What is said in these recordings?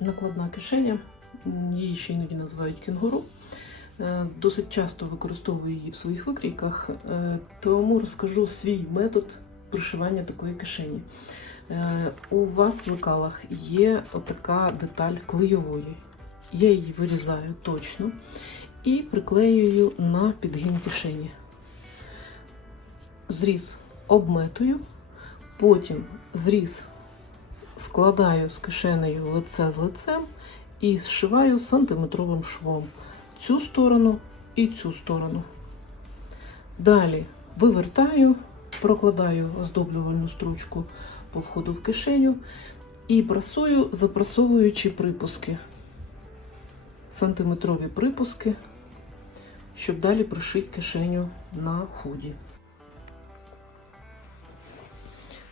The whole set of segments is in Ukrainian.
накладна кишеня, її ще іноді називають кінгуру. Е, Досить часто використовую її в своїх викрійках, е, тому розкажу свій метод пришивання такої кишені. Е, У вас в лекалах є отака деталь клейової. Я її вирізаю точно і приклеюю на підгін кишені. Зріз обметую, потім зріз складаю з кишенею лице з лицем і зшиваю сантиметровим швом цю сторону і цю сторону. Далі вивертаю, прокладаю оздоблювальну стручку по входу в кишеню і прасую, запрасовуючи припуски. Сантиметрові припуски, щоб далі пришити кишеню на худі.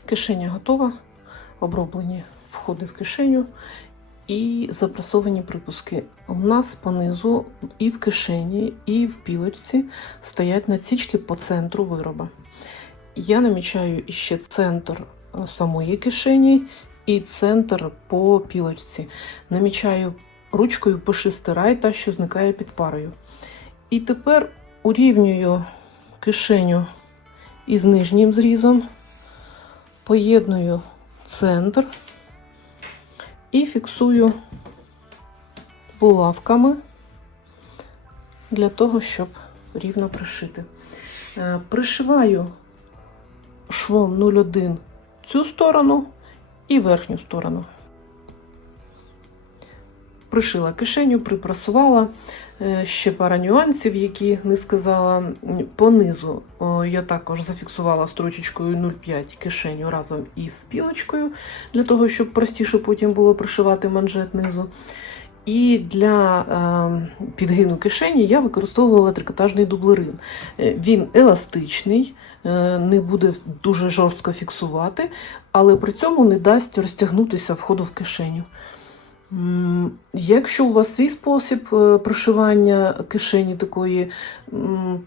Кишеня готова, оброблені входи в кишеню і запресовані припуски. У нас понизу і в кишені, і в пілочці стоять насічки по центру вироба. Я намічаю іще центр е, самої кишені і центр по пілочці. Намічаю ручкою пиши стирай та, що зникає під парою. І тепер урівнюю кишеню із нижнім зрізом, поєдную центр і фіксую булавками для того, щоб рівно пришити. Е, Пришиваю швом 0,1 цю сторону і верхню сторону. Пришила кишеню, припрасувала. Е, Ще пара нюансів, які не сказала. Понизу о, я також зафіксувала строчечкою 0,5 кишеню разом із пілочкою, для того, щоб простіше потім було пришивати манжет низу. І для е, підгину кишені я використовувала трикотажний дублерин. Е, Він еластичний, е, не буде дуже жорстко фіксувати, але при цьому не дасть розтягнутися входу в кишеню. Якщо у вас свій спосіб е, пришивання кишені такої,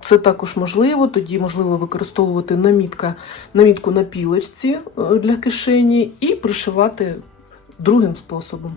це також можливо. Тоді можливо використовувати намітка, намітку на пілочці е, для кишені і пришивати другим способом.